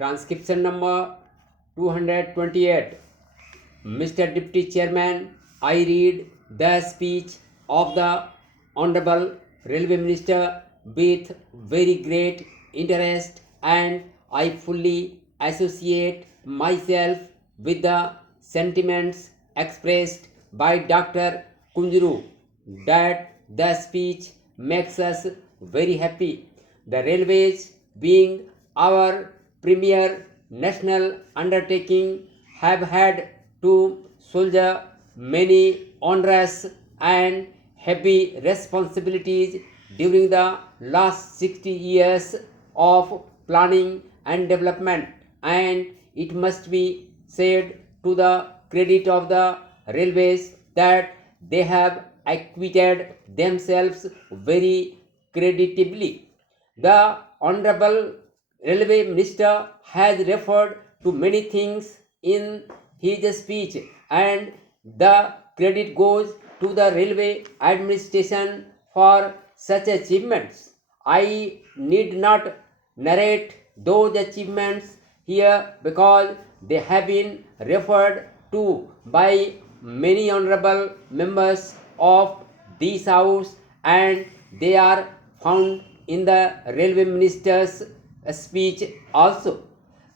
Transcription number 228. Mr. Deputy Chairman, I read the speech of the Honorable Railway Minister with very great interest, and I fully associate myself with the sentiments expressed by Dr. Kunjuru that the speech makes us very happy. The railways, being our premier national undertaking, have had to shoulder many onerous and heavy responsibilities during the last 60 years of planning and development, and it must be said to the credit of the railways that they have acquitted themselves very creditably. The Honorable Railway Minister has referred to many things in his speech, and the credit goes to the railway administration for such achievements. I need not narrate those achievements here because they have been referred to by many honorable members of this house, and they are found in the railway minister's speech also.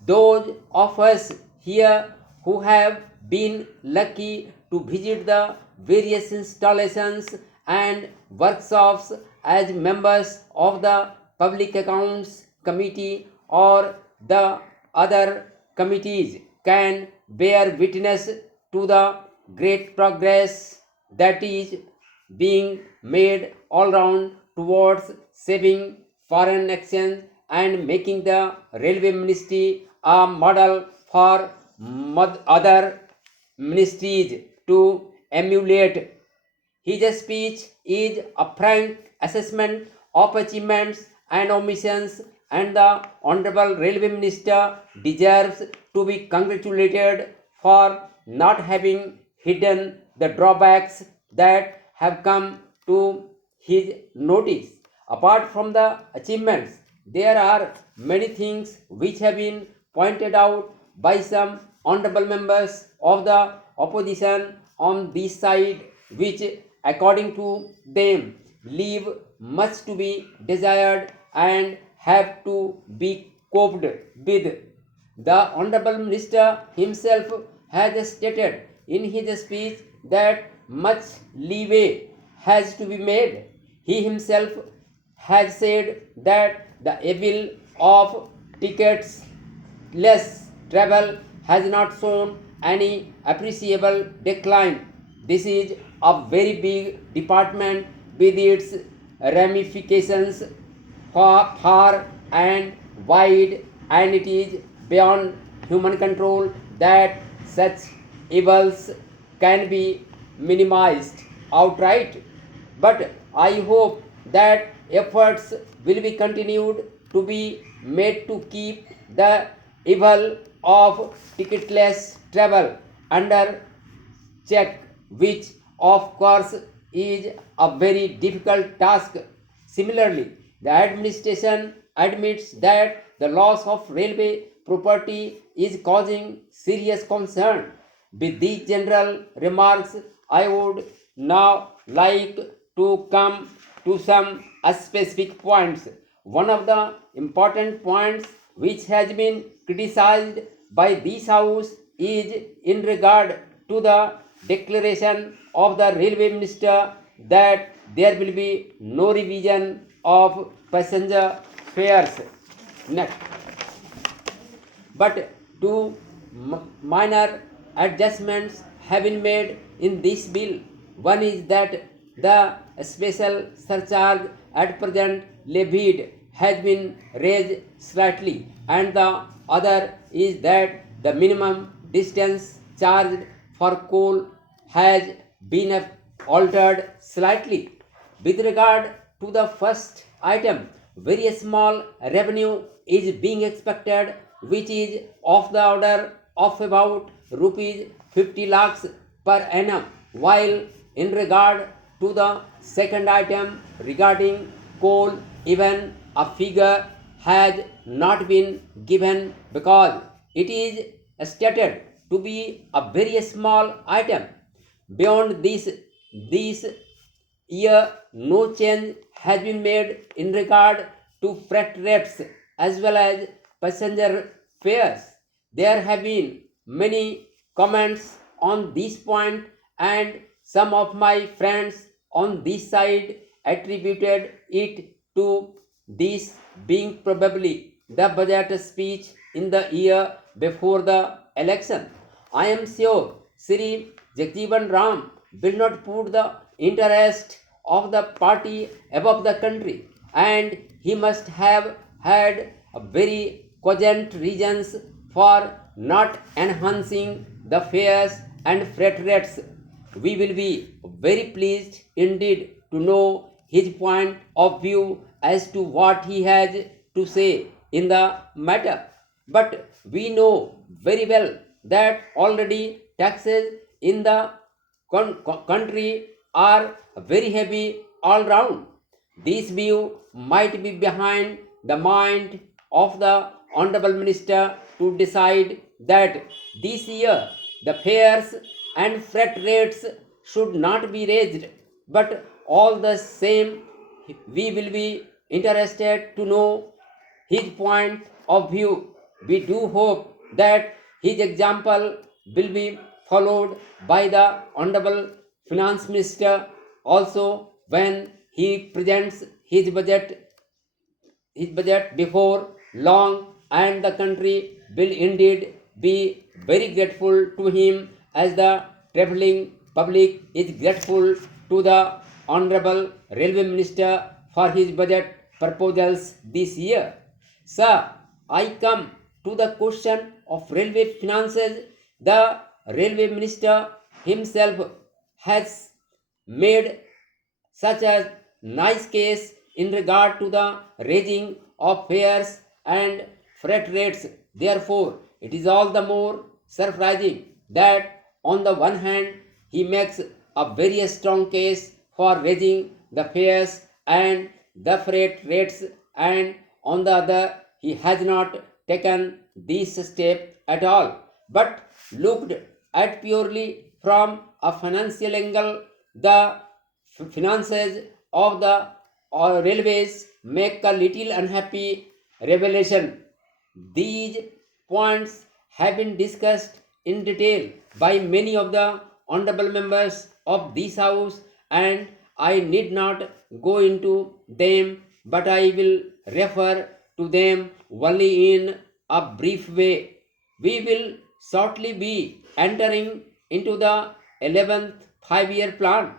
Those of us here who have been lucky to visit the various installations and workshops as members of the Public Accounts Committee or the other committees can bear witness to the great progress that is being made all round towards saving foreign exchange and making the railway ministry a model for other ministries to emulate. His speech is a frank assessment of achievements and omissions, and the Honorable Railway Minister deserves to be congratulated for not having hidden the drawbacks that have come to his notice. Apart from the achievements, there are many things which have been pointed out by some honorable members of the opposition on this side, which according to them leave much to be desired and have to be coped with. The honorable minister himself has stated in his speech that much leeway has to be made. He himself has said that the evil of tickets less travel has not shown any appreciable decline. This is a very big department with its ramifications far and wide, and it is beyond human control that such evils can be minimized outright. But I hope that efforts will be continued to be made to keep the evil of ticketless travel under check, which of course is a very difficult task. Similarly, the administration admits that the loss of railway property is causing serious concern. With these general remarks, I would now like to come to some specific points. One of the important points which has been criticized by this house is in regard to the declaration of the railway minister that there will be no revision of passenger fares. Next, but two minor adjustments have been made in this bill. One is that the special surcharge at present levied has been raised slightly, and the other is that the minimum distance charged for coal has been altered slightly. With regard to the first item, very small revenue is being expected, which is of the order of about rupees 50 lakhs per annum, while in regard to the second item regarding coal, even a figure has not been given because it is stated to be a very small item. Beyond this year, no change has been made in regard to freight rates as well as passenger fares. There have been many comments on this point, and some of my friends on this side attributed it to this being probably the budget speech in the year before the election. I am sure Sri Jagjeevan Ram will not put the interest of the party above the country, and he must have had a very cogent reasons for not enhancing the fares and freight rates. We will be very pleased indeed to know his point of view as to what he has to say in the matter. But we know very well that already taxes in the country are very heavy all round. This view might be behind the mind of the Honorable Minister to decide that this year the fares and freight rates should not be raised, but all the same, we will be interested to know his point of view. We do hope that his example will be followed by the Honorable Finance Minister also when he presents his budget before long, and the country will indeed be very grateful to him as the traveling public is grateful to the Honorable Railway Minister for his budget proposals this year. Sir, I come to the question of railway finances. The railway minister himself has made such a nice case in regard to the raising of fares and freight rates. Therefore, it is all the more surprising that on the one hand he makes a very strong case for raising the fares and the freight rates, and on the other he has not taken this step at all, but looked at purely from a financial angle. The finances of the railways make a little unhappy revelation. These points have been discussed in detail by many of the honorable members of this house, and I need not go into them, but I will refer to them only in a brief way. We will shortly be entering into the 11th 5-year plan.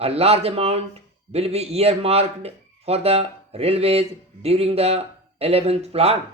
A large amount will be earmarked for the railways during the 11th plan.